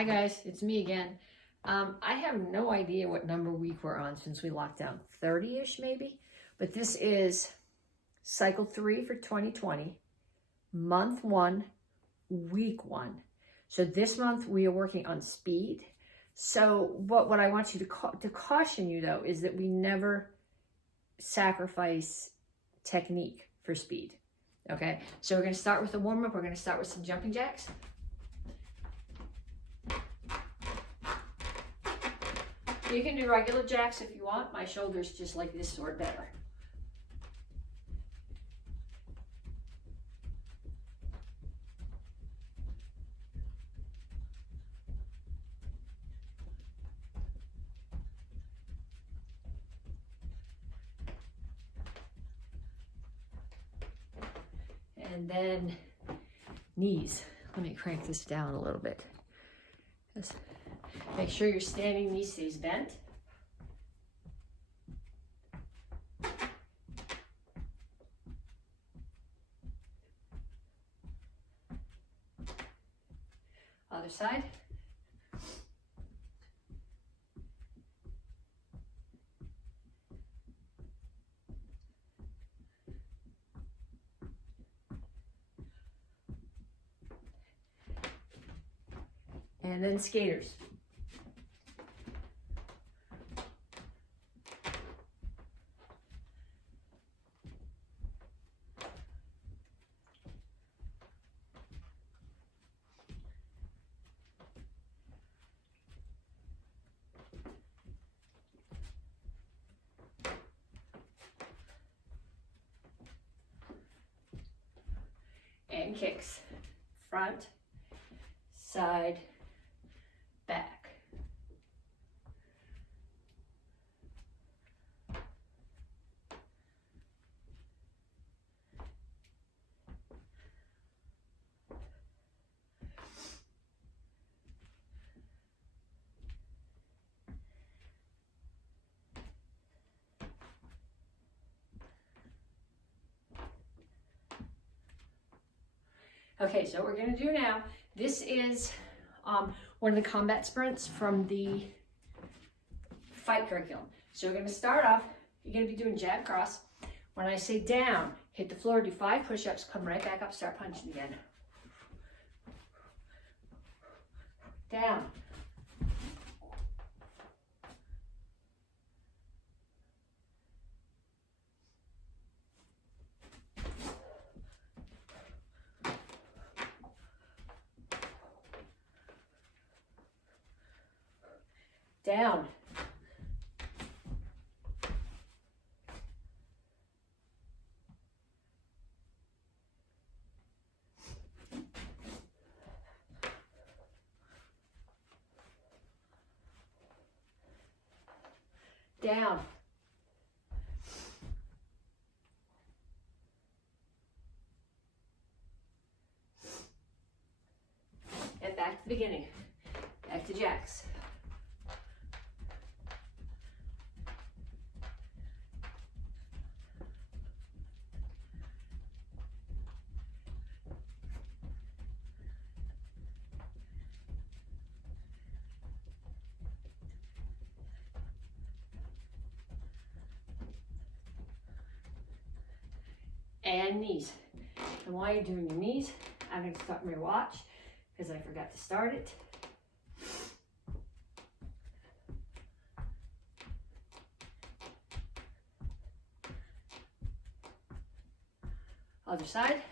Hi guys, it's me again. I have no idea what number week we're on since we locked down, 30-ish maybe, but this is cycle 3 for 2020, month 1, week 1. So this month we are working on speed. So what I want you to caution you though is that we never sacrifice technique for speed. Okay, so we're going to start with a warm-up. We're going to start with some jumping jacks. You can do regular jacks if you want. My shoulders just like this sort better. And then knees. Let me crank this down a little bit. Just make sure your standing knee stays bent. Other side. And then skaters. And kicks. Front, side, back. Okay, so what we're going to do now, this is one of the combat sprints from the fight curriculum. So we're going to start off, you're going to be doing jab cross. When I say down, hit the floor, do 5 push-ups, come right back up, start punching again. Down. Down. Down. And back to the beginning. Back to jacks. And knees. And while you're doing your knees, I'm going to start my watch because I forgot to start it. Other side.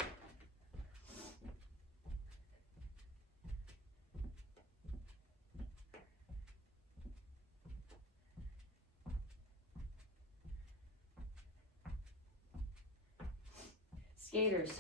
Skaters.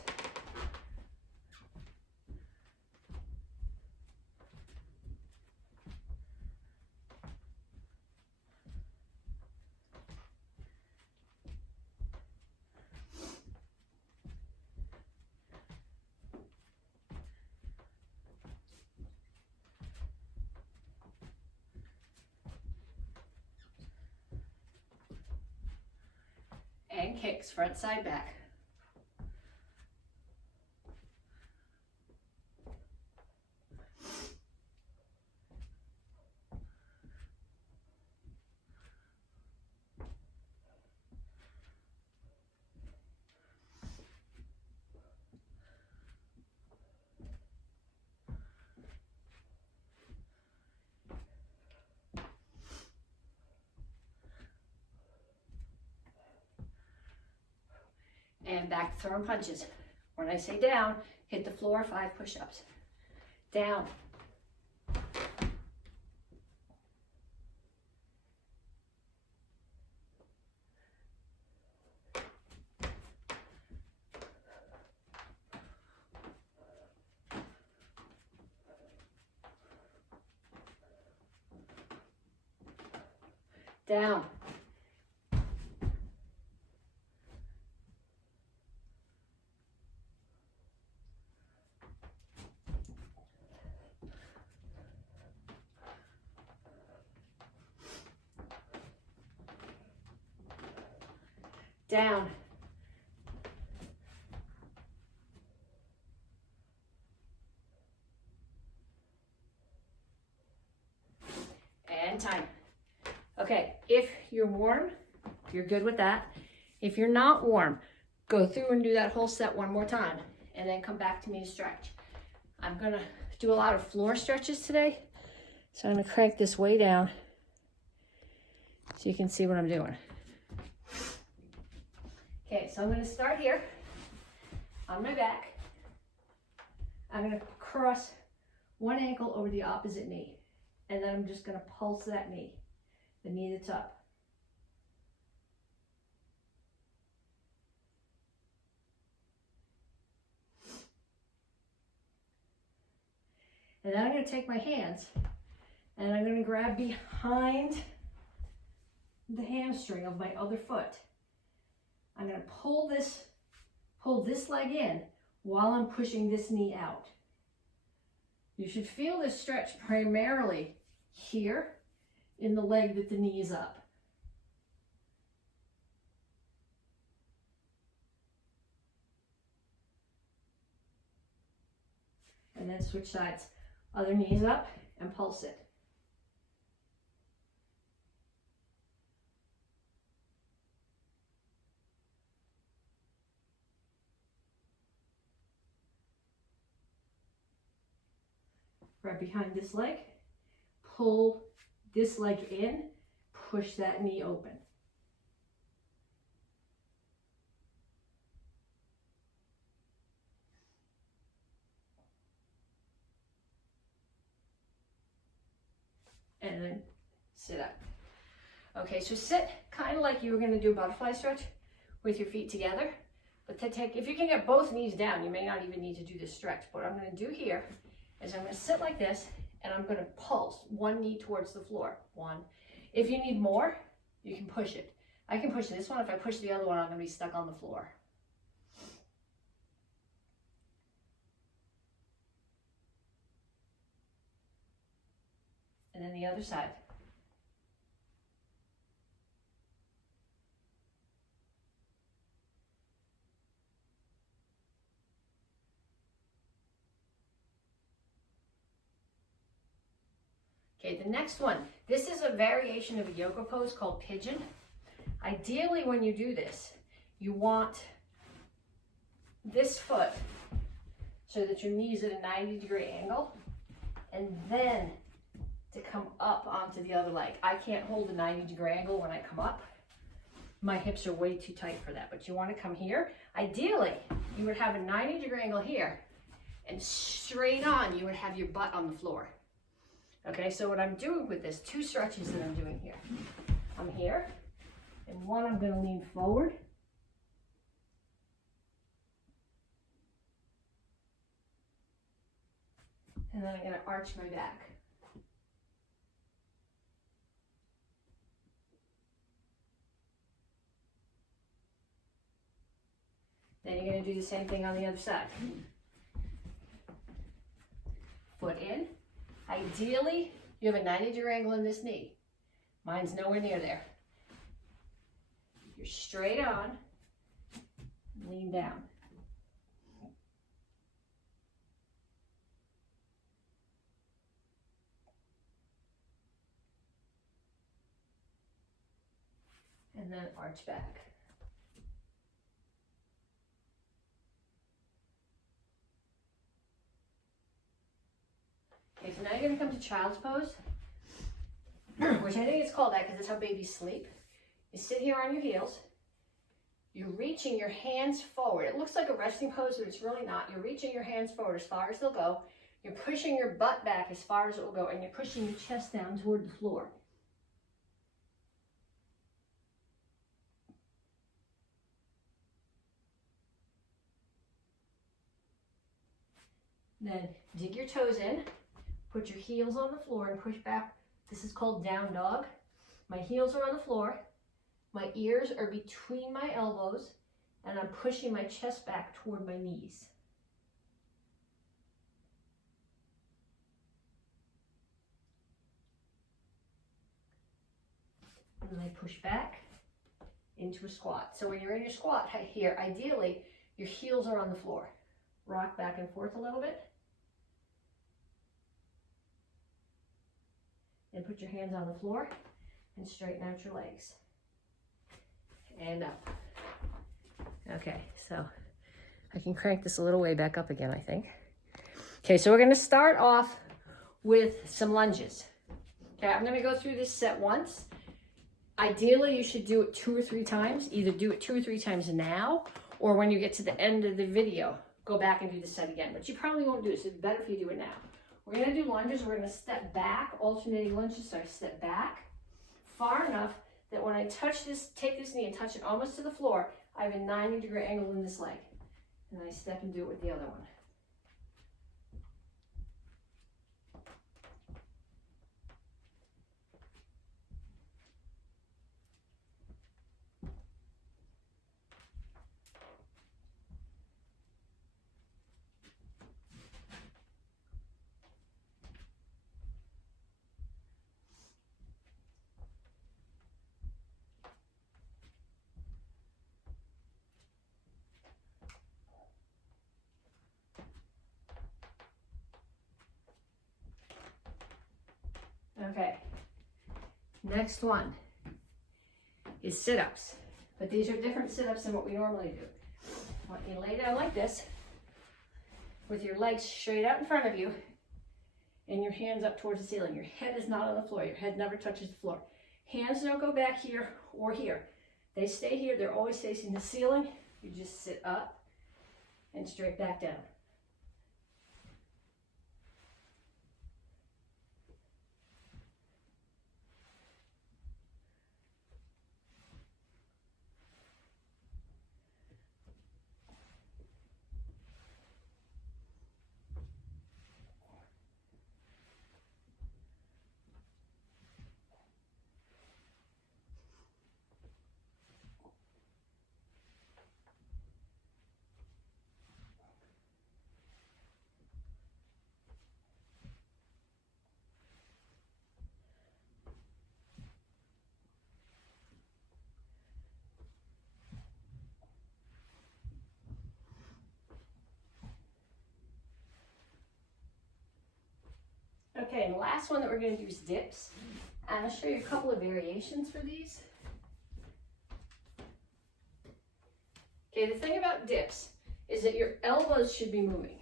And kicks, front, side, back. and back to throwing punches. When I say down, hit the floor, 5 push-ups. Down. Down. Down. And time. Okay, if you're warm, you're good with that. If you're not warm, go through and do that whole set one more time and then come back to me to stretch. I'm gonna do a lot of floor stretches today. So I'm gonna crank this way down so you can see what I'm doing. Okay, so I'm gonna start here on my back. I'm gonna cross one ankle over the opposite knee. And then I'm just gonna pulse that knee, the knee that's up. And then I'm gonna take my hands and I'm gonna grab behind the hamstring of my other foot. I'm gonna pull this leg in while I'm pushing this knee out. You should feel this stretch primarily here in the leg that the knee is up. And then switch sides. Other knees up and pulse it. Right behind this leg, pull this leg in, push that knee open. And then sit up. Okay, so sit kind of like you were going to do a butterfly stretch with your feet together. But if you can get both knees down, you may not even need to do this stretch. What I'm going to do here is I'm going to sit like this, and I'm going to pulse one knee towards the floor. One. If you need more, you can push it. I can push this one. If I push the other one, I'm going to be stuck on the floor. And then the other side. Okay, the next one. This is a variation of a yoga pose called pigeon. Ideally, when you do this, you want this foot so that your knee is at a 90-degree angle, and then to come up onto the other leg. I can't hold a 90-degree angle when I come up. My hips are way too tight for that, but you want to come here. Ideally, you would have a 90-degree angle here, and straight on, you would have your butt on the floor. Okay, so what I'm doing with this, 2 stretches that I'm doing here. I'm here, and one I'm going to lean forward. And then I'm going to arch my back. Then you're going to do the same thing on the other side. Foot in. Ideally, you have a 90-degree angle in this knee. Mine's nowhere near there. You're straight on, lean down. And then arch back. Okay, so now you're going to come to child's pose, which I think it's called that because it's how babies sleep. You sit here on your heels. you're reaching your hands forward. It looks like a resting pose, but it's really not. You're reaching your hands forward as far as they'll go. You're pushing your butt back as far as it will go, and you're pushing your chest down toward the floor. Then dig your toes in, put your heels on the floor and push back. This is called down dog. My heels are on the floor, my ears are between my elbows, and I'm pushing my chest back toward my knees. And then I push back into a squat. So when you're in your squat here, ideally, your heels are on the floor. Rock back and forth a little bit. And put your hands on the floor and straighten out your legs. And up. Okay, so I can crank this a little way back up again, I think. Okay, so we're going to start off with some lunges. Okay, I'm going to go through this set once. Ideally, you should do it 2 or 3 times. Either do it 2 or 3 times now, or when you get to the end of the video, go back and do the set again. But you probably won't do it, so it's better if you do it now. We're going to do lunges. We're going to step back, alternating lunges. So I step back far enough that when I touch this, take this knee and touch it almost to the floor, I have a 90-degree angle in this leg. And then I step and do it with the other one. Okay, next one is sit-ups, but these are different sit-ups than what we normally do. I want you to lay down like this with your legs straight out in front of you and your hands up towards the ceiling. Your head is not on the floor. Your head never touches the floor. Hands don't go back here or here. They stay here. They're always facing the ceiling. You just sit up and straight back down. Okay, and the last one that we're going to do is dips. And I'll show you a couple of variations for these. Okay, the thing about dips is that your elbows should be moving.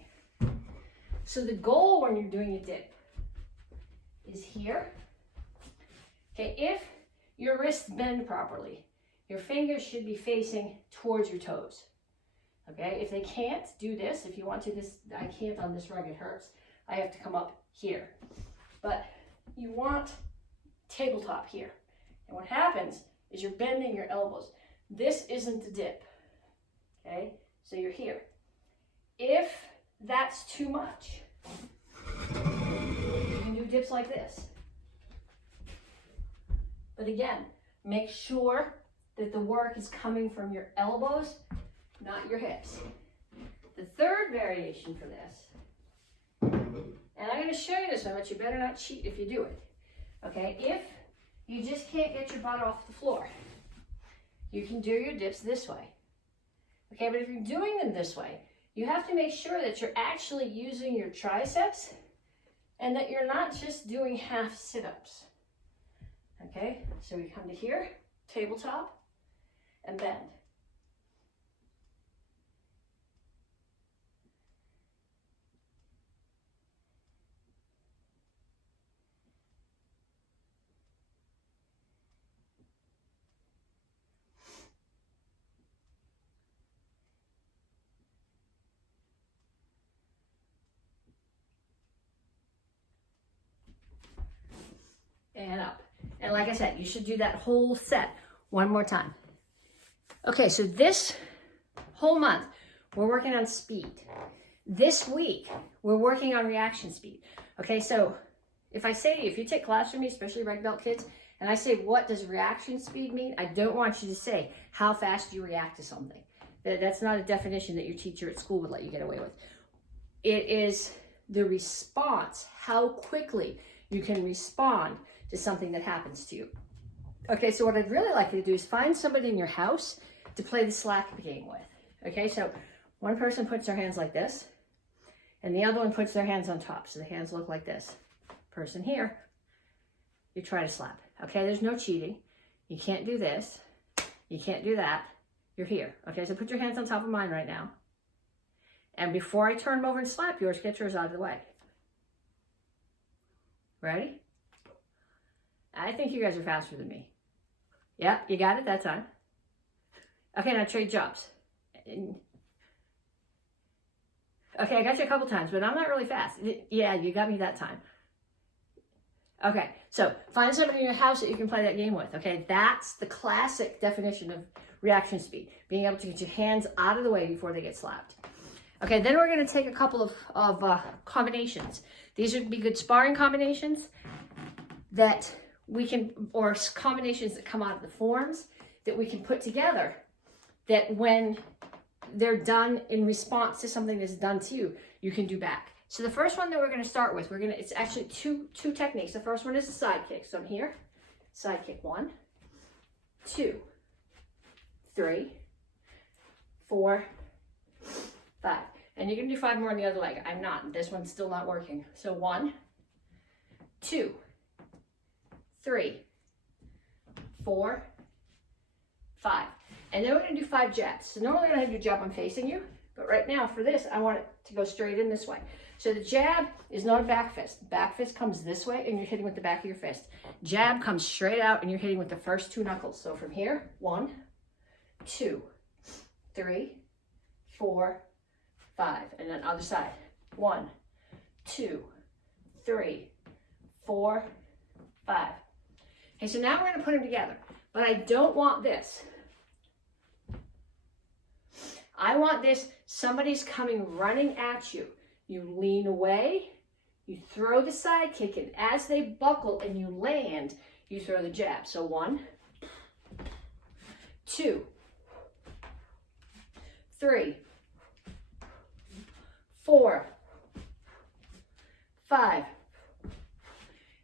So the goal when you're doing a dip is here. Okay, if your wrists bend properly, your fingers should be facing towards your toes. Okay, if they can't, do this. If you want to, I can't on this rug, it hurts. I have to come up here. But you want tabletop here. And what happens is you're bending your elbows. This isn't a dip. Okay, so you're here. If that's too much, you can do dips like this. But again, make sure that the work is coming from your elbows, not your hips. The third variation for this, and I'm going to show you this one, but you better not cheat if you do it. Okay, if you just can't get your butt off the floor, you can do your dips this way. Okay, but if you're doing them this way, you have to make sure that you're actually using your triceps and that you're not just doing half sit-ups. Okay, so we come to here, tabletop, and bend. And like I said, you should do that whole set one more time. Okay, so this whole month, we're working on speed. This week, we're working on reaction speed. Okay, so if you take class from me, especially red belt kids, and I say, what does reaction speed mean? I don't want you to say how fast you react to something. That's not a definition that your teacher at school would let you get away with. It is the response, how quickly you can respond to something that happens to you. Okay, so what I'd really like you to do is find somebody in your house to play the slack game with. Okay, so one person puts their hands like this, and the other one puts their hands on top. So the hands look like this. Person here, you try to slap. Okay, there's no cheating. You can't do this. You can't do that. You're here. Okay, so put your hands on top of mine right now. And before I turn them over and slap yours, get yours out of the way. Ready? I think you guys are faster than me. Yeah, you got it that time. Okay, now trade jobs. Okay, I got you a couple times, but I'm not really fast. Yeah, you got me that time. Okay, so find somebody in your house that you can play that game with, okay? That's the classic definition of reaction speed, being able to get your hands out of the way before they get slapped. Okay, then we're going to take a couple of combinations. These would be good sparring combinations that we can, or combinations that come out of the forms that we can put together that when they're done in response to something that's done to you, you can do back. So the first one that we're going to start with, it's actually two techniques. The first one is a side kick. So I'm here, side kick 1, 2, 3, 4, 5. And you're going to do 5 more on the other leg. I'm not. This one's still not working. So 1, 2, 3, 4, 5. And then we're going to do 5 jabs. So normally when I do jab, I'm facing you. But right now for this, I want it to go straight in this way. So the jab is not a back fist. Back fist comes this way and you're hitting with the back of your fist. Jab comes straight out and you're hitting with the first 2 knuckles. So from here, 1, 2, 3, 4, 5. And then other side. 1, 2, 3, 4, 5. Okay, so now we're going to put them together. But I don't want this. I want this, somebody's coming running at you. You lean away, you throw the side kick, and as they buckle and you land, you throw the jab. So 1, 2, 3, 4, 5.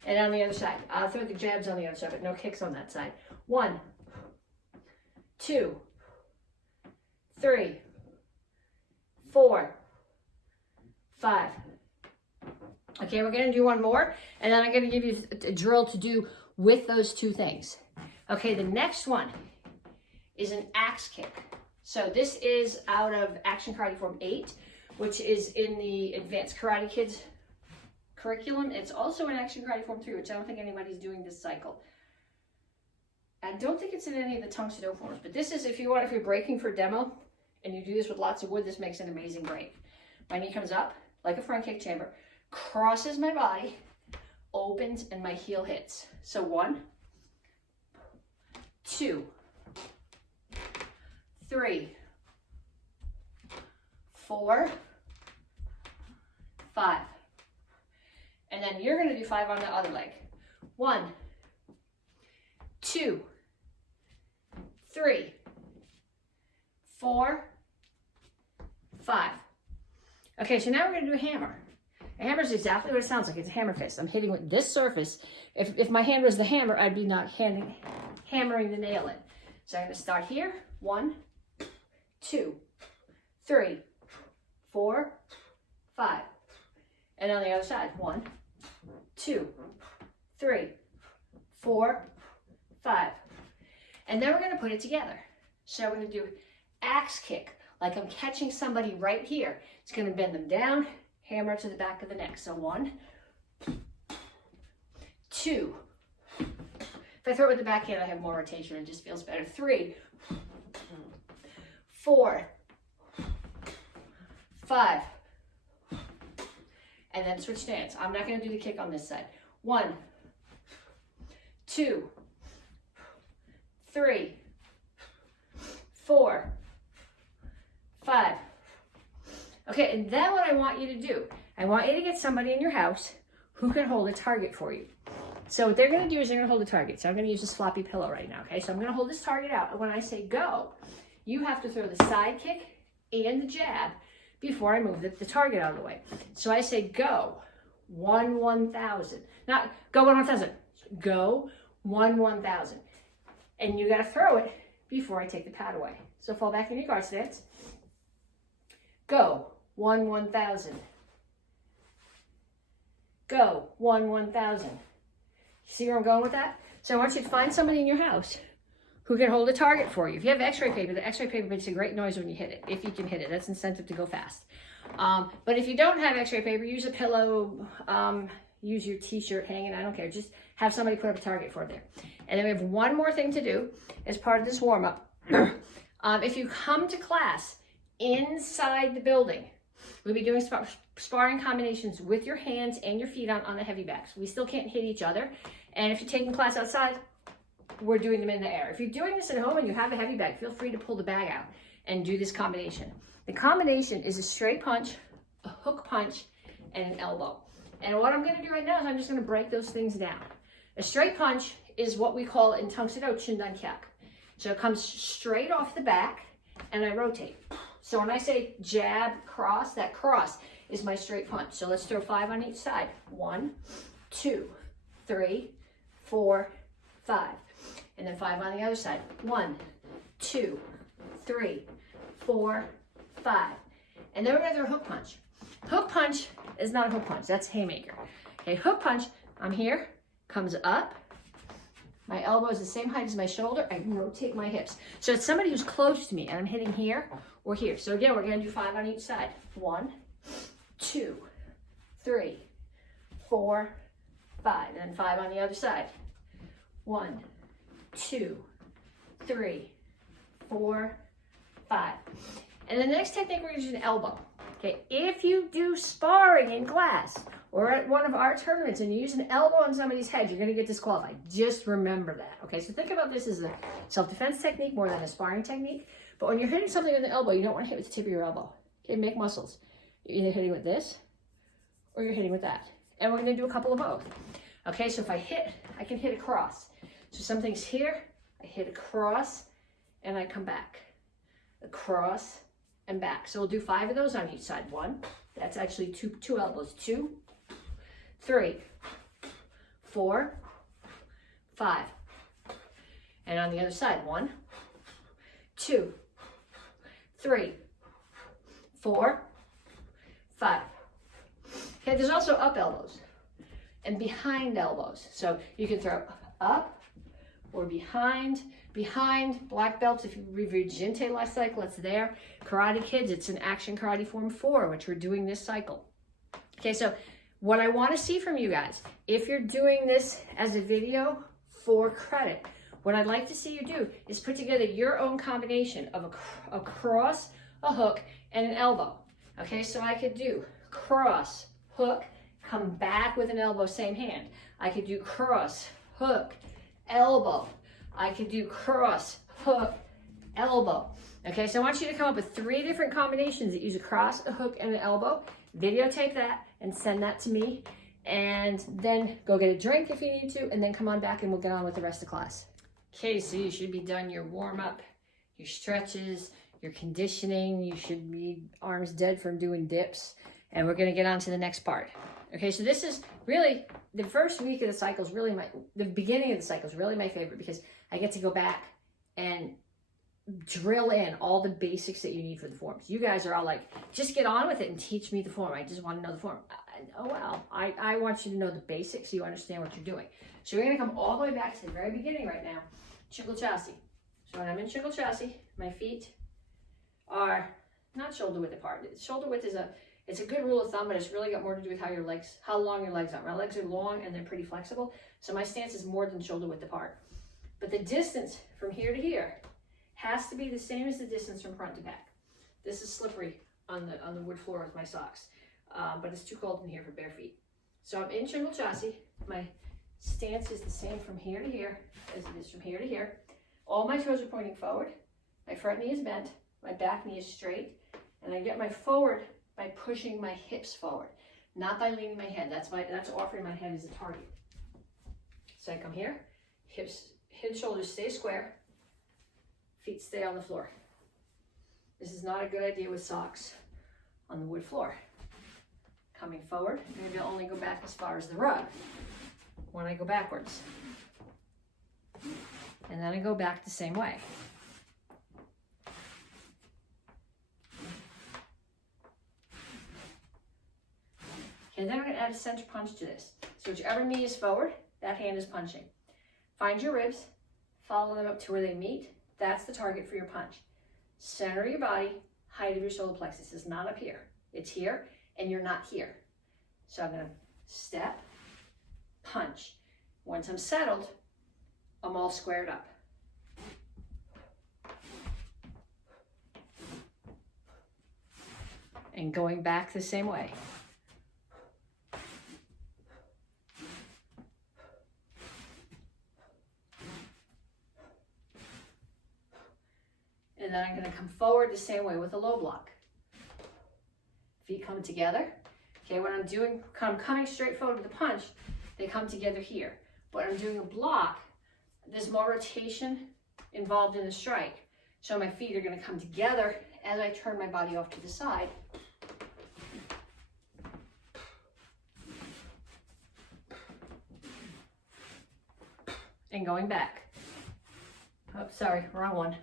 And on the other side, I'll throw the jabs on the other side, but no kicks on that side. 1, 2, 3, 4, 5. Okay, we're going to do one more, and then I'm going to give you a drill to do with those 2 things. Okay, the next one is an axe kick. So this is out of Action Karate Form 8, which is in the Advanced Karate Kids curriculum. It's also in Action Karate Form 3, which I don't think anybody's doing this cycle. I don't think it's in any of the Tang Soo Do forms, but this is if you're breaking for demo and you do this with lots of wood, this makes an amazing break. My knee comes up like a front kick chamber, crosses my body, opens, and my heel hits. So 1, 2, 3, 4, 5. And then you're going to do 5 on the other leg. 1, 2, 3, 4, 5. Okay, so now we're going to do a hammer. A hammer is exactly what it sounds like. It's a hammer fist. I'm hitting with this surface. If my hand was the hammer, I'd be not hammering the nail in. So I'm going to start here. 1, 2, 3, 4, 5. And on the other side. 1, 2, 3, 4, 5. And then we're going to put it together. So we're going to do axe kick, like I'm catching somebody right here. It's going to bend them down, hammer to the back of the neck. So 1, 2. If I throw it with the backhand, I have more rotation. It just feels better. 3, 4, 5. And then switch stance. I'm not going to do the kick on this side. 1, 2, 3, 4, 5. Okay, and then what I want you to do, I want you to get somebody in your house who can hold a target for you. So what they're going to do is they're going to hold a target. So I'm going to use this floppy pillow right now, okay? So I'm going to hold this target out. And when I say go, you have to throw the side kick and the jab before I move the target out of the way. So I say go, 1, 1,000. Not go 1, 1,000. Go, 1, 1,000. And you got to throw it before I take the pad away. So fall back in your guard stance. Go, 1, 1,000. Go, 1, 1,000. See where I'm going with that? So I want you to find somebody in your house who can hold a target for you. If you have x-ray paper, the x-ray paper makes a great noise when you hit it. If you can hit it, that's incentive to go fast. But if you don't have x-ray paper, use a pillow, use your t-shirt hanging, I don't care. Just have somebody put up a target for there. And then we have one more thing to do as part of this warm-up. If you come to class inside the building, we'll be doing sparring combinations with your hands and your feet on the heavy backs. We still can't hit each other. And if you're taking class outside, we're doing them in the air. If you're doing this at home and you have a heavy bag, feel free to pull the bag out and do this combination. The combination is a straight punch, a hook punch, and an elbow. And what I'm going to do right now is I'm just going to break those things down. A straight punch is what we call in Tang Soo Do chindan kyak. So it comes straight off the back and I rotate. So when I say jab, cross, that cross is my straight punch. So let's throw 5 on each side. 1, 2, 3, 4, 5. And then 5 on the other side. 1, 2, 3, 4, 5. And then we're going to do a hook punch. Hook punch is not a hook punch. That's haymaker. Okay, hook punch, I'm here, comes up. My elbow is the same height as my shoulder. I rotate my hips. So it's somebody who's close to me and I'm hitting here or here. So again, we're going to do 5 on each side. 1, 2, 3, 4, 5. And then 5 on the other side. 1, 2, 3, 4, 5. And then the next technique, we're going to use an elbow. Okay, if you do sparring in class or at one of our tournaments and you use an elbow on somebody's head, you're going to get disqualified. Just remember that. Okay, so think about this as a self-defense technique more than a sparring technique. But when you're hitting something with the elbow, you don't want to hit with the tip of your elbow. Okay, make muscles. You're either hitting with this or you're hitting with that. And we're going to do a couple of both. Okay, so if I hit, I can hit across. So something's here, I hit across, and I come back. Across and back. So we'll do 5 of those on each side. 1, that's actually two elbows. 2, 3, 4, 5. And on the other side, 1, 2, 3, 4, 5. Okay, there's also up elbows and behind elbows. So you can throw up or behind. Behind, black belts, if you review Jinte last cycle, it's there. Karate Kids, it's an action karate form 4, which we're doing this cycle. Okay, so what I want to see from you guys, if you're doing this as a video for credit, what I'd like to see you do is put together your own combination of a cross, a hook, and an elbow. Okay, so I could do cross, hook, come back with an elbow, same hand. I could do cross, hook, elbow. I could do cross, hook, elbow. Okay, so I want you to come up with 3 different combinations that use a cross, a hook, and an elbow. Videotape that and send that to me. And then go get a drink if you need to, and then come on back and we'll get on with the rest of class. Okay, so you should be done your warm-up, your stretches, your conditioning. You should be arms dead from doing dips. And we're gonna get on to the next part. Okay, so this is really, the first week of the cycle is really the beginning of the cycle is really my favorite because I get to go back and drill in all the basics that you need for the forms. You guys are all like, just get on with it and teach me the form. I just want to know the form. Oh, well, I want you to know the basics so you understand what you're doing. So we're going to come all the way back to the very beginning right now. Shingle chassis. So when I'm in shingle chassis, my feet are not shoulder width apart. Shoulder width is it's a good rule of thumb, but it's really got more to do with how long your legs are. My legs are long and they're pretty flexible, so my stance is more than shoulder width apart. But the distance from here to here has to be the same as the distance from front to back. This is slippery on the wood floor with my socks, but it's too cold in here for bare feet. So I'm in shingle chassis. My stance is the same from here to here as it is from here to here. All my toes are pointing forward. My front knee is bent. My back knee is straight. And I get my forward by pushing my hips forward, not by leaning my head. That's offering my head as a target. So I come here, hips, head, shoulders stay square, feet stay on the floor. This is not a good idea with socks on the wood floor. Coming forward, maybe I'll only go back as far as the rug when I go backwards. And then I go back the same way. Okay, then I'm going to add a center punch to this. So whichever knee is forward, that hand is punching. Find your ribs, follow them up to where they meet. That's the target for your punch. Center of your body, height of your solar plexus is not up here. It's here, and you're not here. So I'm going to step, punch. Once I'm settled, I'm all squared up. And going back the same way. And then I'm going to come forward the same way with a low block. Feet come together. Okay, when I'm coming straight forward with the punch, they come together here. But I'm doing a block, there's more rotation involved in the strike. So my feet are going to come together as I turn my body off to the side. And going back. Oh, sorry, wrong one.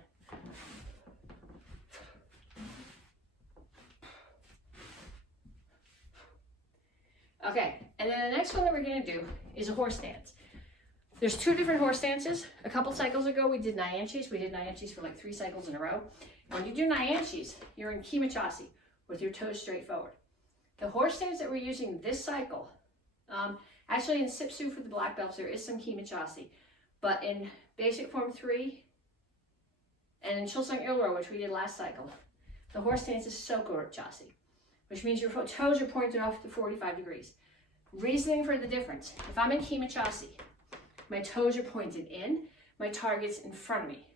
Okay, and then the next one that we're going to do is a horse stance. There's two different horse stances. A couple cycles ago, we did nyanchis. We did nyanchis for like 3 cycles in a row. When you do nyanchis, you're in kimachasi with your toes straight forward. The horse stance that we're using this cycle, actually in Sipsu for the black belts, there is some kimachasi. But in basic form 3 and in Chilsung Ilro, which we did last cycle, the horse stance is Soko-chasi, which means your toes are pointed off to 45 degrees. Reasoning for the difference, if I'm in kimachasi, my toes are pointed in, my target's in front of me.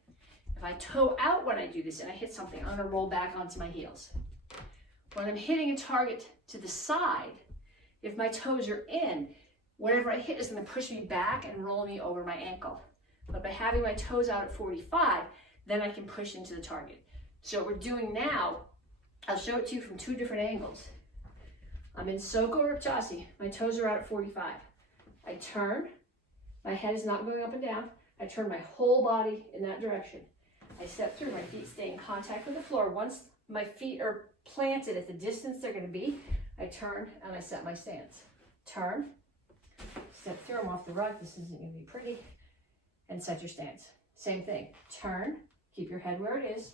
If I toe out when I do this and I hit something, I'm gonna roll back onto my heels. When I'm hitting a target to the side, if my toes are in, whatever I hit is gonna push me back and roll me over my ankle. But by having my toes out at 45, then I can push into the target. So what we're doing now, I'll show it to you from 2 different angles. I'm in Soko-chasi, my toes are out at 45. I turn, my head is not going up and down. I turn my whole body in that direction. I step through, my feet stay in contact with the floor. Once my feet are planted at the distance they're gonna be, I turn and I set my stance. Turn, step through, I'm off the rug, this isn't gonna be pretty, and set your stance. Same thing, turn, keep your head where it is,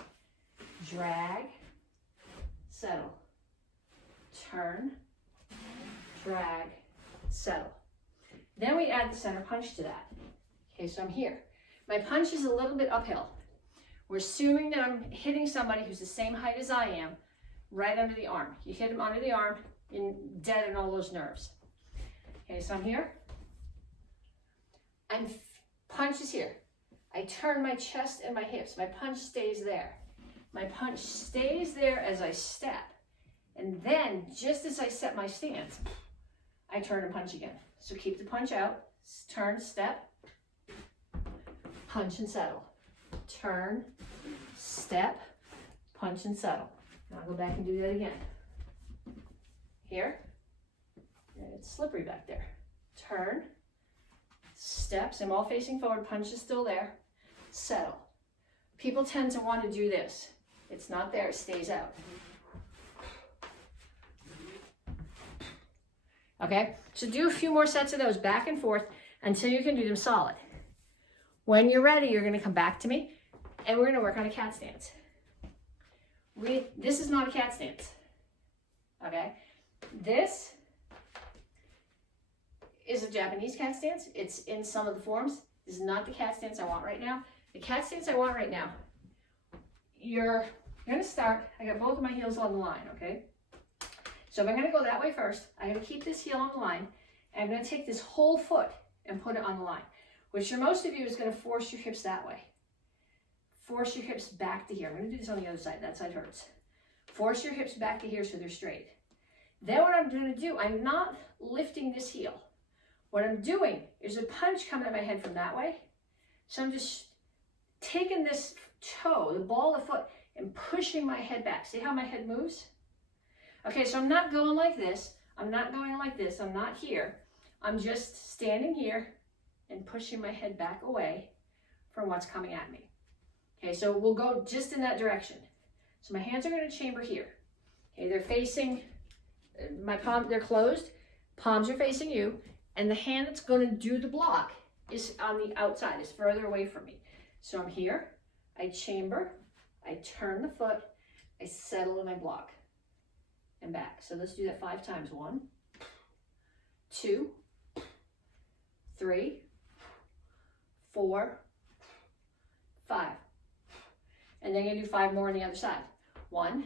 drag, settle, turn, drag, settle. Then we add the center punch to that. Okay, so I'm here. My punch is a little bit uphill. We're assuming that I'm hitting somebody who's the same height as I am, right under the arm. You hit him under the arm, and dead in all those nerves. Okay, so I'm here. Punch is here. I turn my chest and my hips. My punch stays there. My punch stays there as I step. And then, just as I set my stance, I turn and punch again. So keep the punch out, turn, step, punch and settle. Turn, step, punch and settle. Now I'll go back and do that again. Here, and it's slippery back there. Turn, steps, I'm all facing forward, punch is still there, settle. People tend to want to do this. It's not there, it stays out. Okay, so do a few more sets of those back and forth until you can do them solid. When you're ready, you're going to come back to me and we're going to work on a cat stance. This is not a cat stance. Okay, this is a Japanese cat stance. It's in some of the forms. This is not the cat stance I want right now. The cat stance I want right now, you're going to start, I got both of my heels on the line, okay? So if I'm going to go that way first, I'm going to keep this heel on the line, and I'm going to take this whole foot and put it on the line, which for most of you is going to force your hips that way. force your hips back to here. I'm going to do this on the other side. That side hurts. Force your hips back to here so they're straight. Then what I'm going to do, I'm not lifting this heel. What I'm doing is a punch coming at my head from that way. So I'm just taking this toe, the ball of the foot, and pushing my head back. See how my head moves? Okay, so I'm not going like this. I'm not going like this. I'm not here. I'm just standing here and pushing my head back away from what's coming at me. Okay, so we'll go just in that direction. So my hands are going to chamber here. Okay, they're facing my palm, they're closed. Palms are facing you. And the hand that's going to do the block is on the outside, is further away from me. So I'm here, I chamber, I turn the foot, I settle in my block and back. So let's do that 5 times. 1, 2, 3, 4, 5. And then you're going to do 5 more on the other side. 1,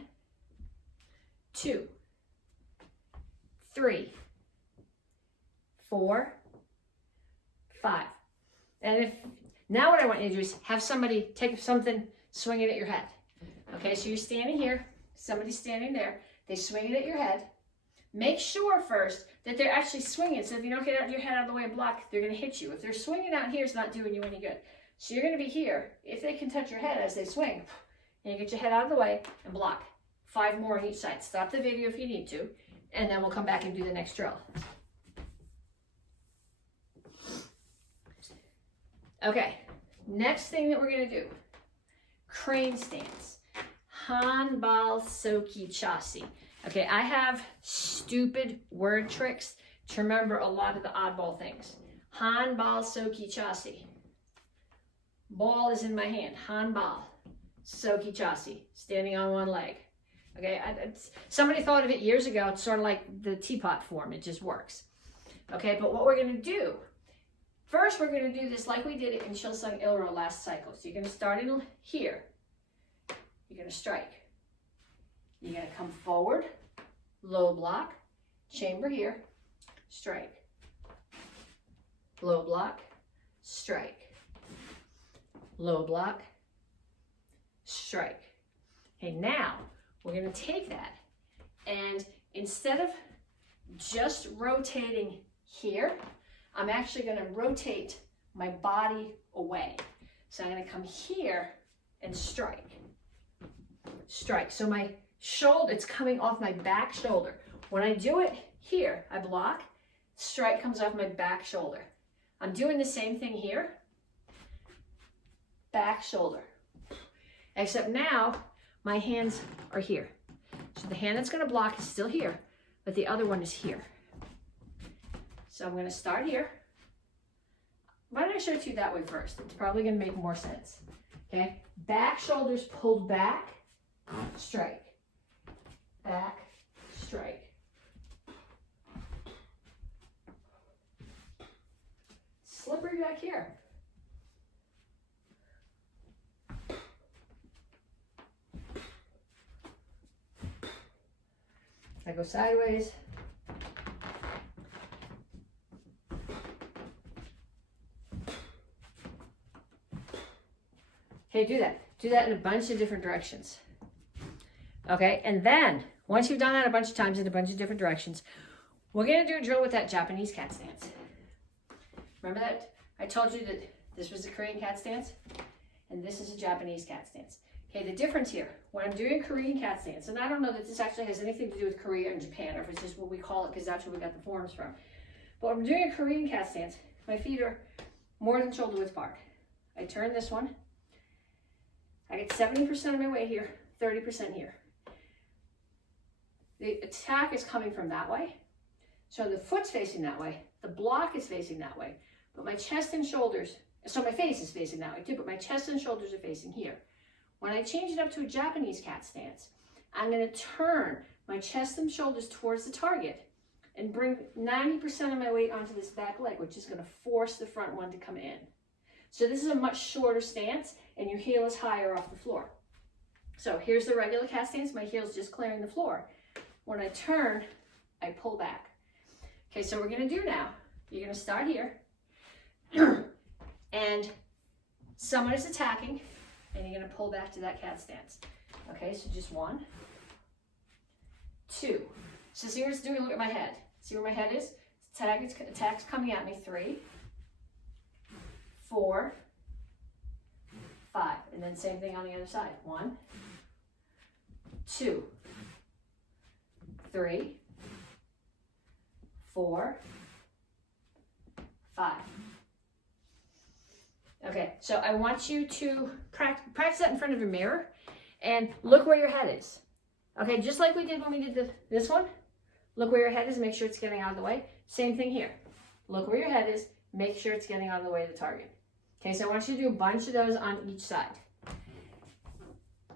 2, 3, 4, 5. And now what I want you to do is have somebody take something, swing it at your head. Okay, so you're standing here, somebody's standing there, they swing it at your head. Make sure first that they're actually swinging. So if you don't get out your head out of the way and block, they're going to hit you. If they're swinging out here, it's not doing you any good. So you're going to be here. If they can touch your head as they swing, and you get your head out of the way and block. 5 more on each side. Stop the video if you need to, and then we'll come back and do the next drill. Okay, next thing that we're going to do, crane stance, hanbal soki chasi. Okay, I have stupid word tricks to remember a lot of the oddball things. Hanbal soki chasi. Ball is in my hand. Hanbal soki chasi. Standing on one leg. Okay, somebody thought of it years ago. It's sort of like the teapot form. It just works. Okay, but what we're going to do, first we're going to do this like we did it in Chilsung Ilro last cycle. So you're going to start in here. You're going to strike. You're going to come forward, low block, chamber here, strike. Low block, strike. Low block, strike. Okay, now we're going to take that and instead of just rotating here, I'm actually going to rotate my body away. So I'm going to come here and strike. Strike. So my shoulder, it's coming off my back shoulder. When I do it here, I block, strike comes off my back shoulder. I'm doing the same thing here. Back shoulder. Except now, my hands are here. So the hand that's going to block is still here, but the other one is here. So I'm going to start here. Why don't I show it to you that way first? It's probably going to make more sense. Okay? Back shoulders pulled back, strike. Back, strike. Slippery back here. I go sideways. Okay, do that. Do that in a bunch of different directions. Okay, and then once you've done that a bunch of times in a bunch of different directions, we're going to do a drill with that Japanese cat stance. Remember that? I told you that this was the Korean cat stance, and this is a Japanese cat stance. Okay, the difference here, when I'm doing Korean cat stance, and I don't know that this actually has anything to do with Korea and Japan, or if it's just what we call it, because that's where we got the forms from. But when I'm doing a Korean cat stance, my feet are more than shoulder width apart. I turn this one. I get 70% of my weight here, 30% here. The attack is coming from that way. So the foot's facing that way. The block is facing that way. But my chest and shoulders, so my face is facing that way too, but my chest and shoulders are facing here. When I change it up to a Japanese cat stance, I'm going to turn my chest and shoulders towards the target and bring 90% of my weight onto this back leg, which is going to force the front one to come in. So this is a much shorter stance, and your heel is higher off the floor. So here's the regular cat stance. My heel's just clearing the floor. When I turn, I pull back. Okay, so we're going to do now, you're going to start here, and someone is attacking, and you're going to pull back to that cat stance. Okay, so just 1, 2. So see what it's doing? Look at my head. See where my head is? Attack's coming at me. 3, 4, 5. And then same thing on the other side. 1, 2, 3, 4, 5. Okay, so I want you to practice that in front of your mirror and look where your head is. Okay, just like we did when we did this one. Look where your head is, make sure it's getting out of the way. Same thing here. Look where your head is, make sure it's getting out of the way of the target. Okay, so I want you to do a bunch of those on each side.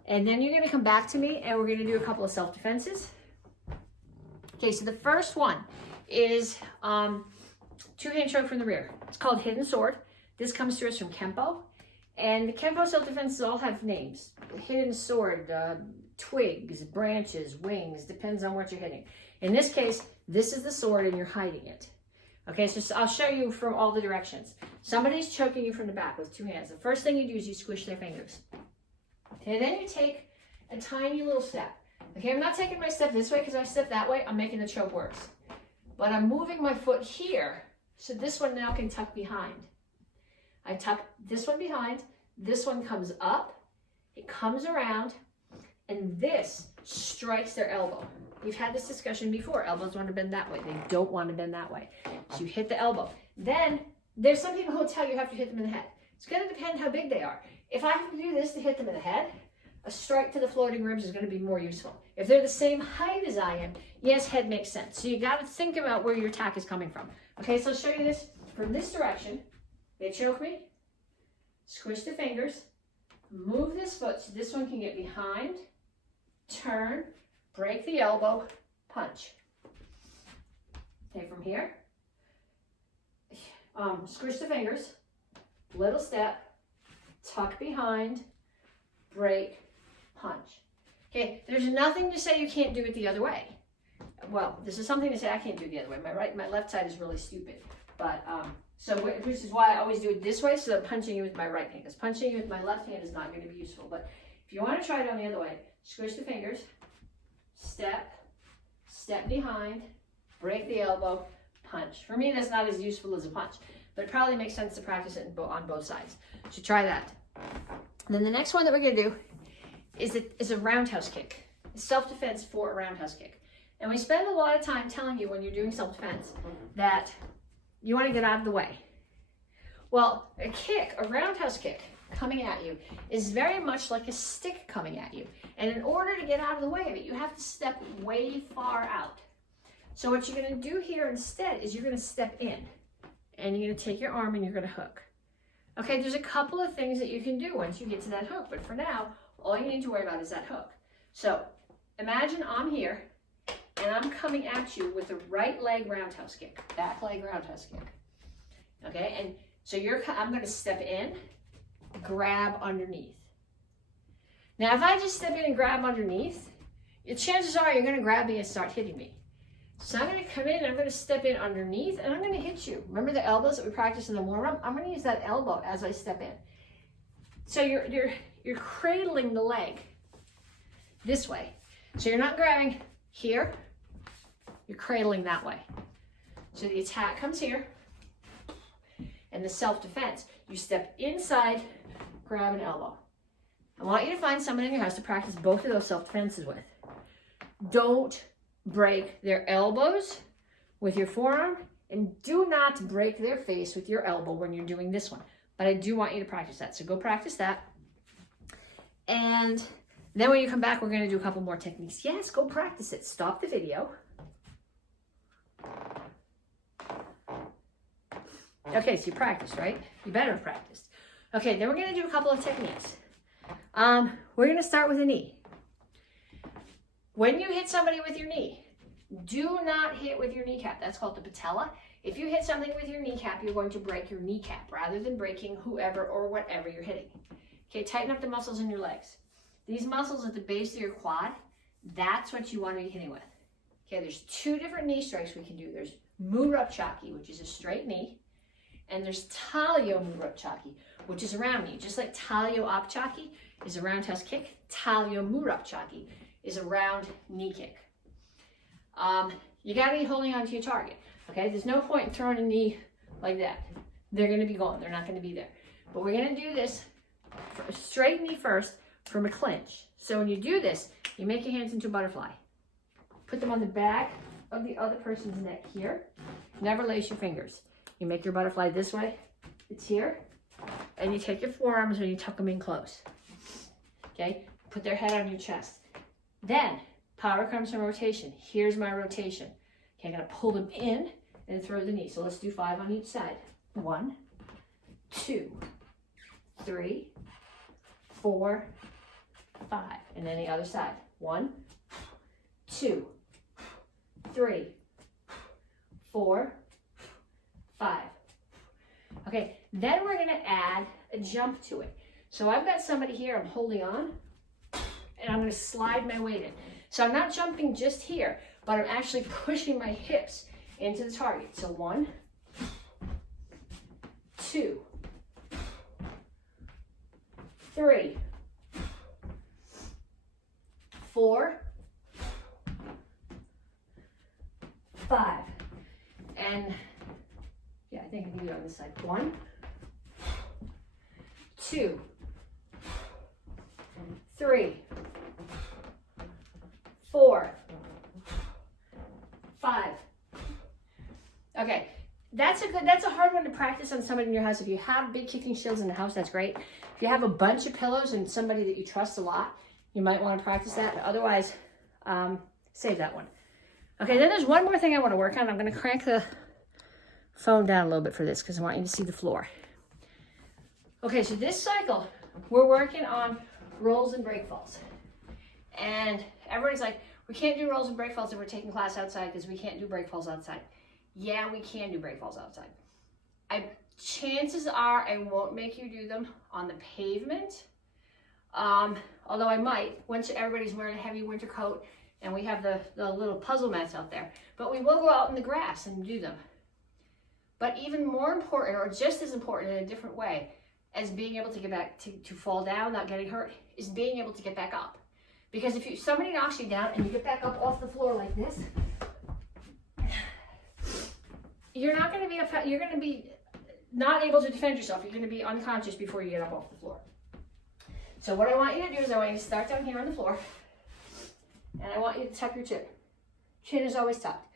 And then you're going to come back to me and we're going to do a couple of self-defenses. Okay, so the first one is two-hand choke from the rear. It's called Hidden Sword. This comes to us from Kempo. And the Kempo self-defenses all have names. Hidden Sword, twigs, branches, wings, depends on what you're hitting. In this case, this is the sword and you're hiding it. Okay, so I'll show you from all the directions. Somebody's choking you from the back with 2 hands. The first thing you do is you squish their fingers. Okay, then you take a tiny little step. Okay, I'm not taking my step this way because if I step that way, I'm making the choke worse. But I'm moving my foot here, so this one now can tuck behind. I tuck this one behind, this one comes up, it comes around, and this strikes their elbow. We've had this discussion before. Elbows want to bend that way. They don't want to bend that way. So you hit the elbow. Then there's some people who tell you have to hit them in the head. It's going to depend how big they are. If I have to do this to hit them in the head, a strike to the floating ribs is going to be more useful. If they're the same height as I am, yes, head makes sense. So you got to think about where your attack is coming from. Okay, so I'll show you this from this direction. They choke me, squish the fingers, move this foot so this one can get behind, turn, break the elbow, punch. Okay, from here, squish the fingers, little step, tuck behind, break, punch. Okay, there's nothing to say you can't do it the other way. Well, this is something to say I can't do it the other way. My left side is really stupid. But, which is why I always do it this way, so that I'm punching you with my right hand. Because punching you with my left hand is not going to be useful. But if you want to try it on the other way, squish the fingers, step behind, break the elbow, punch. For me, that's not as useful as a punch. But it probably makes sense to practice it on both sides. So try that. And then the next one that we're going to do is a roundhouse kick. It's self-defense for a roundhouse kick. And we spend a lot of time telling you when you're doing self-defense that you want to get out of the way. Well, a roundhouse kick coming at you is very much like a stick coming at you. And in order to get out of the way of it, you have to step way far out. So what you're going to do here instead is you're going to step in. And you're going to take your arm and you're going to hook. Okay, there's a couple of things that you can do once you get to that hook. But for now, all you need to worry about is that hook. So imagine I'm here. And I'm coming at you with a right leg roundhouse kick, back leg roundhouse kick. Okay, and so I'm going to step in, grab underneath. Now, if I just step in and grab underneath, chances are you're going to grab me and start hitting me. So I'm going to come in and I'm going to step in underneath and I'm going to hit you. Remember the elbows that we practiced in the warm-up? I'm going to use that elbow as I step in. So you're cradling the leg this way. So you're not grabbing here. You're cradling that way. So the attack comes here. And the self-defense, you step inside, grab an elbow. I want you to find someone in your house to practice both of those self-defenses with. Don't break their elbows with your forearm, and do not break their face with your elbow when you're doing this one. But I do want you to practice that. So go practice that. And then when you come back, we're going to do a couple more techniques. Yes, go practice it. Stop the video. Okay, so you practiced, right? You better have practiced. Okay, then we're going to do a couple of techniques. We're going to start with a knee. When you hit somebody with your knee, do not hit with your kneecap. That's called the patella. If you hit something with your kneecap, you're going to break your kneecap rather than breaking whoever or whatever you're hitting. Okay, tighten up the muscles in your legs. These muscles at the base of your quad, that's what you want to be hitting with. Okay, there's 2 different knee strikes we can do. There's Murapchaki, which is a straight knee, and there's Talio Murapchaki, which is a round knee. Just like Talio Apchaki is a roundhouse kick, Talio Murapchaki is a round knee kick. You gotta be holding on to your target, okay? There's no point in throwing a knee like that. They're gonna be gone, they're not gonna be there. But we're gonna do this straight knee first from a clinch. So when you do this, you make your hands into a butterfly. Put them on the back of the other person's neck here. Never lace your fingers. You make your butterfly this way, it's here, and you take your forearms and you tuck them in close. Okay, put their head on your chest. Then, power comes from rotation. Here's my rotation. Okay, I'm gonna pull them in and throw the knee. So let's do 5 on each side. 1, 2, 3, 4, 5. And then the other side. 1, 2, 3, 4, 5. Okay, then we're gonna add a jump to it. So I've got somebody here, I'm holding on, and I'm gonna slide my weight in. So I'm not jumping just here, but I'm actually pushing my hips into the target. So 1, 2, 3, 4, 5. And yeah, I think I can do it on this side. 1, 2, 3, 4, 5. Okay, that's a hard one to practice on somebody in your house. If you have big kicking shields in the house, that's great. If you have a bunch of pillows and somebody that you trust a lot, you might want to practice that. Otherwise, save that one. Okay, then there's one more thing I want to work on. I'm going to crank the phone down a little bit for this because I want you to see the floor. Okay, so this cycle, we're working on rolls and break falls. And everybody's like, we can't do rolls and break falls if we're taking class outside because we can't do break falls outside. Yeah, we can do break falls outside. Chances are I won't make you do them on the pavement. Although I might, once everybody's wearing a heavy winter coat and we have the little puzzle mats out there. But we will go out in the grass and do them. But even more important, or just as important in a different way, as being able to get back, to fall down, not getting hurt, is being able to get back up. Because if somebody knocks you down and you get back up off the floor like this, you're not going to be, you're going to be not able to defend yourself. You're going to be unconscious before you get up off the floor. So So what I want you to do is I want you to start down here on the floor, and I want you to tuck your chin. Chin is always tucked.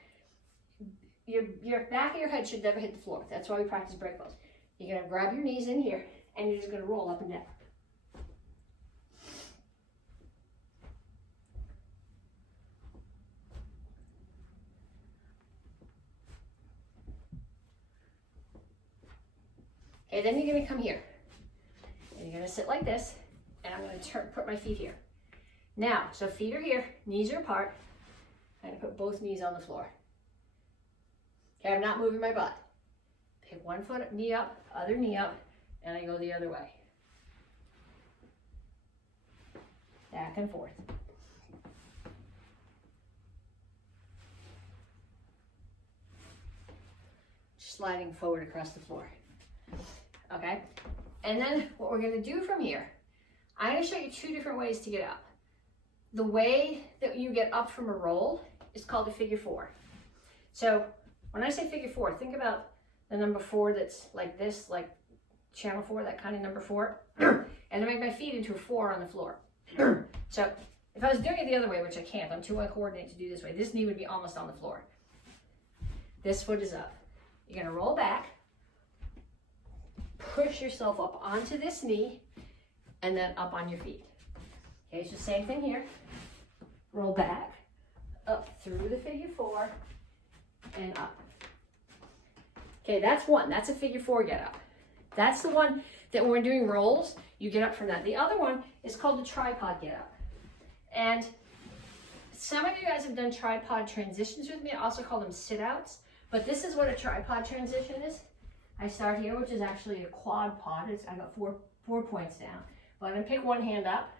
Your back of your head should never hit the floor. That's why we practice break balls. You're gonna grab your knees in here, and you're just gonna roll up and down. Okay, then you're gonna come here, and you're gonna sit like this, and I'm gonna put my feet here. Now, so feet are here, knees are apart. I'm gonna put both knees on the floor. Okay, I'm not moving my butt. Pick one foot, knee up, other knee up, and I go the other way. Back and forth. Sliding forward across the floor. Okay, and then what we're gonna do from here, I'm gonna show you two different ways to get up. The way that you get up from a roll is called a figure four. So when I say figure four, think about the number 4 that's like this, like channel 4, that kind of number 4. And I make my feet into a 4 on the floor. So if I was doing it the other way, which I can't, I'm too uncoordinated to do this way, this knee would be almost on the floor. This foot is up. You're gonna roll back, push yourself up onto this knee, and then up on your feet. Okay, so same thing here. Roll back, up through the figure 4, and up. Okay, that's one. That's a figure 4 get up. That's the one that when we're doing rolls, you get up from that. The other one is called the tripod get up. And some of you guys have done tripod transitions with me. I also call them sit-outs. But this is what a tripod transition is. I start here, which is actually a quad pod. I got four points down. But I'm gonna pick one hand up.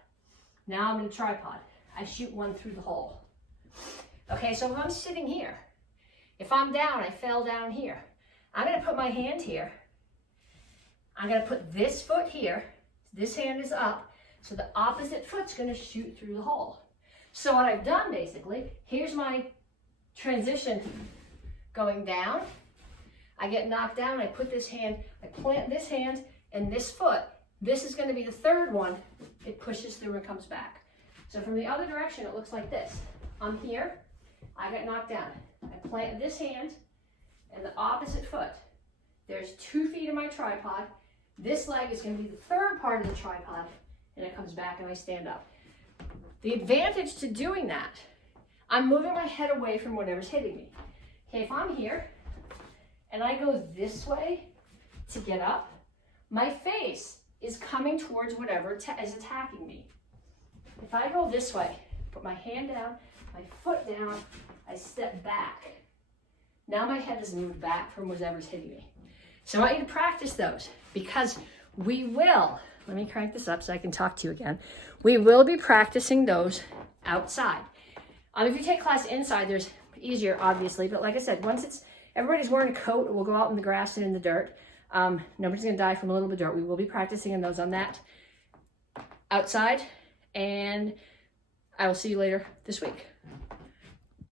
Now I'm in a tripod. I shoot one through the hole. Okay, so if I'm sitting here, if I'm down, I fell down here. I'm gonna put my hand here. I'm gonna put this foot here, this hand is up, so the opposite foot's gonna shoot through the hole. So what I've done basically, here's my transition going down. I get knocked down, I put this hand, I plant this hand and this foot. This is gonna be the third one. It pushes through and comes back. So from the other direction, it looks like this. I'm here, I get knocked down. I plant this hand and the opposite foot. There's 2 feet of my tripod. This leg is gonna be the third part of the tripod, and it comes back and I stand up. The advantage to doing that, I'm moving my head away from whatever's hitting me. Okay, if I'm here and I go this way to get up, my face is coming towards whatever is attacking me. If I go this way, put my hand down, my foot down, I step back. Now my head has moved back from whatever's hitting me. So I want you to practice those because we will, let me crank this up so I can talk to you again. We will be practicing those outside. If you take class inside, there's easier, obviously, but like I said, once everybody's wearing a coat, we'll go out in the grass and in the dirt. Nobody's gonna die from a little bit of dirt. We will be practicing in those on that outside, and I will see you later this week.